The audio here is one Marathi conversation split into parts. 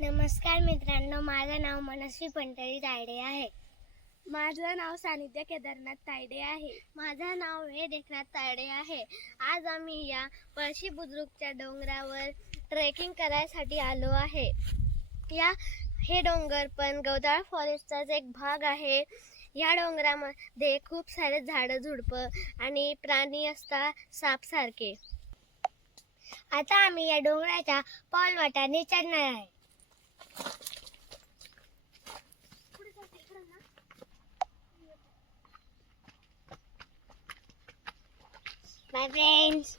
नमस्कार मित्रांनो माझं नाव मनस्वी पंढरी तायडे आहे. माझं नाव सानिध्य केदारनाथ तायडे आहे. माझं नाव वेद एकनाथ तायडे आहे. आज आम्ही या पळशी बुद्रुकच्या डोंगरावर ट्रेकिंग करायसाठी आलो आहे. या हे डोंगर पण गवताळ फॉरेस्टचाच एक भाग आहे. या डोंगरामध्ये खूप सारे झाडं झुडपं आणि प्राणी असतात सापसारखे. आता आम्ही या डोंगराच्या पाऊलवाटाने चढणार आहे. Bye friends.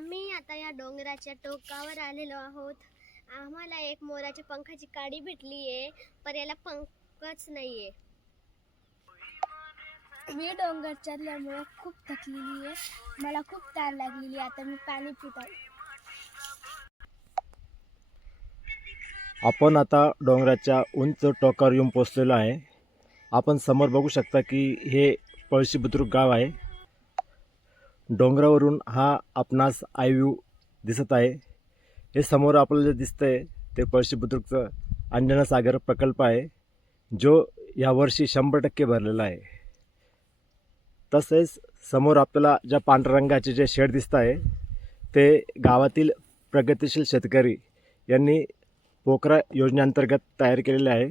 आम्ही आता या डोंगराच्या टोकावर आलेलो आहोत. आम्हाला एक मोराच्या पंखाची काडी भेटली आहे पण याला पंखच नाही आहे मी डोंगर चढल्यामुळे खूप थकलेली आहे. मला खूप तार लागलेली आहे. आता मी पाणी पित. आहे आपण आता डोंगराच्या उंच टोकावर येऊन पोचलेलो आहे. आपण समोर बघू शकता की हे पळशी बुद्रुक गाव आहे. डोंगरावरून हा आपणास आयव्ह्यू दिसत आहे. हे समोर आपल्याला जे दिसतंय ते पळशी बुद्रुकचं अंजना सागर प्रकल्प आहे जो यावर्षी शंभर टक्के भरलेला आहे. तसेच समोर आपल्याला ज्या पांढऱ्या रंगाचे जे शेड दिसत आहे ते गावातील प्रगतिशील शेतकरी यांनी पोखरा योजनेअंतर्गत तयार केलेले आहे.